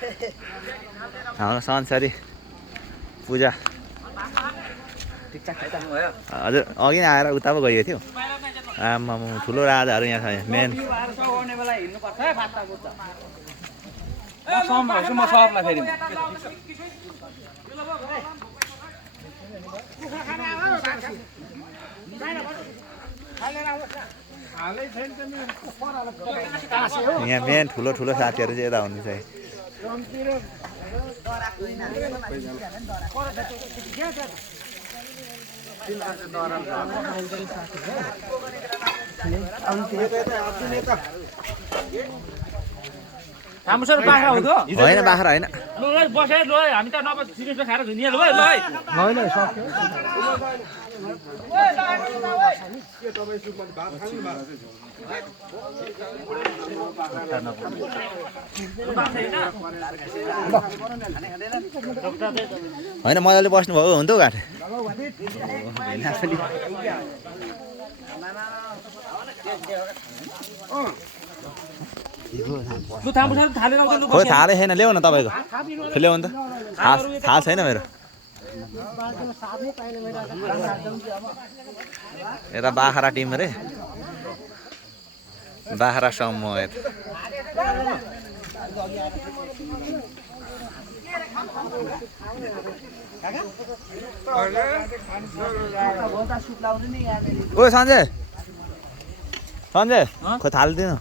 हाम्रो संसारी पूजा हजुर अघि नै आएर उता पो गएको थियो आमा ठुलो राजाहरू यहाँ छ मेन यहाँ मेन ठुलो ठुलो साथीहरू चाहिँ यता हुनुहुन्छ है होइन बाख्रा होइन हामी त नबस सिरियस खाएर झुनिहाल्नु भयो ल होइन मजाले बस्नुभयो हुन्थ्यो घाट खोइ थाहा छैन ल्याउ न तपाईँको ल्याउ नि त थाहा छैन मेरो यता बाख्रा टिम रे बाख्रा समूह यता ओ सञ्जय सञ्जय खोइ थालिदिनु